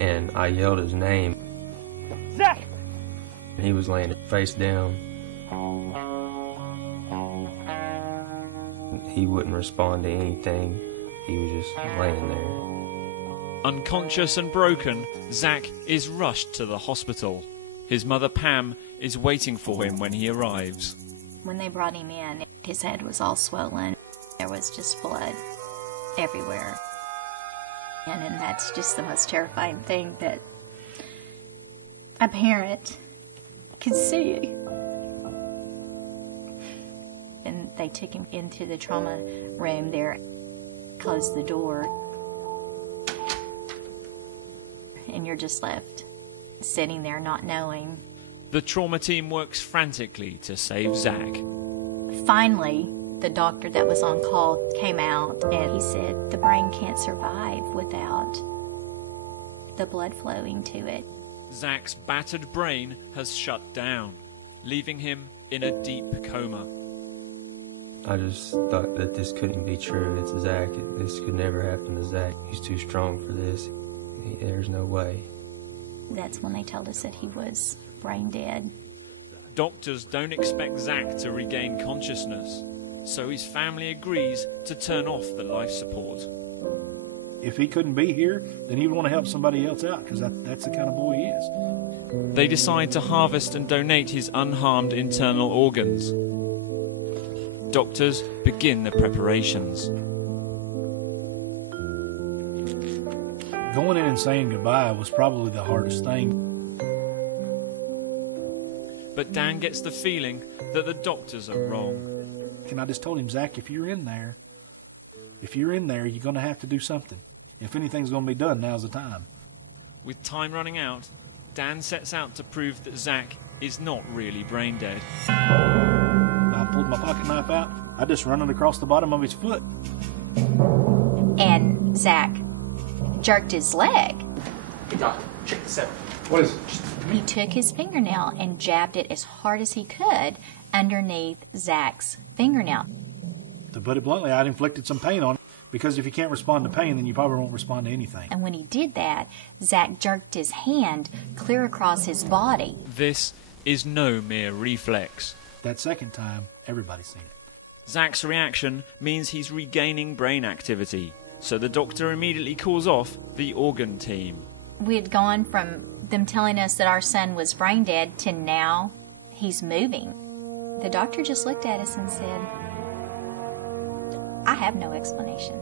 and I yelled his name. Zach! He was laying face down. He wouldn't respond to anything. He was just laying there. Unconscious and broken, Zach is rushed to the hospital. His mother Pam is waiting for him when he arrives. When they brought him in, his head was all swollen. There was just blood everywhere. And that's just the most terrifying thing that a parent can see. And they took him into the trauma room there, closed the door, and you're just left sitting there not knowing. The trauma team works frantically to save Zach. Finally, the doctor that was on call came out and he said the brain can't survive without the blood flowing to it. Zach's battered brain has shut down, leaving him in a deep coma. I just thought that this couldn't be true. It's Zach. This could never happen to Zach. He's too strong for this. There's no way. That's when they told us that he was brain dead. Doctors don't expect Zach to regain consciousness, so his family agrees to turn off the life support. If he couldn't be here, then he'd want to help somebody else out, because that's the kind of boy he is. They decide to harvest and donate his unharmed internal organs. Doctors begin the preparations. Going in and saying goodbye was probably the hardest thing. But Dan gets the feeling that the doctors are wrong. And I just told him, Zach, if you're in there, you're going to have to do something. If anything's going to be done, now's the time. With time running out, Dan sets out to prove that Zach is not really brain dead. I pulled my pocket knife out. I just run it across the bottom of his foot. And Zach jerked his leg. Hey, Doc, check this out. What is it? He took his fingernail and jabbed it as hard as he could underneath Zach's fingernail. To put it bluntly, I'd inflicted some pain on him, because if you can't respond to pain, then you probably won't respond to anything. And when he did that, Zach jerked his hand clear across his body. This is no mere reflex. That second time, everybody's seen it. Zach's reaction means he's regaining brain activity, so the doctor immediately calls off the organ team. We had gone from them telling us that our son was brain dead to now he's moving. The doctor just looked at us and said, I have no explanation.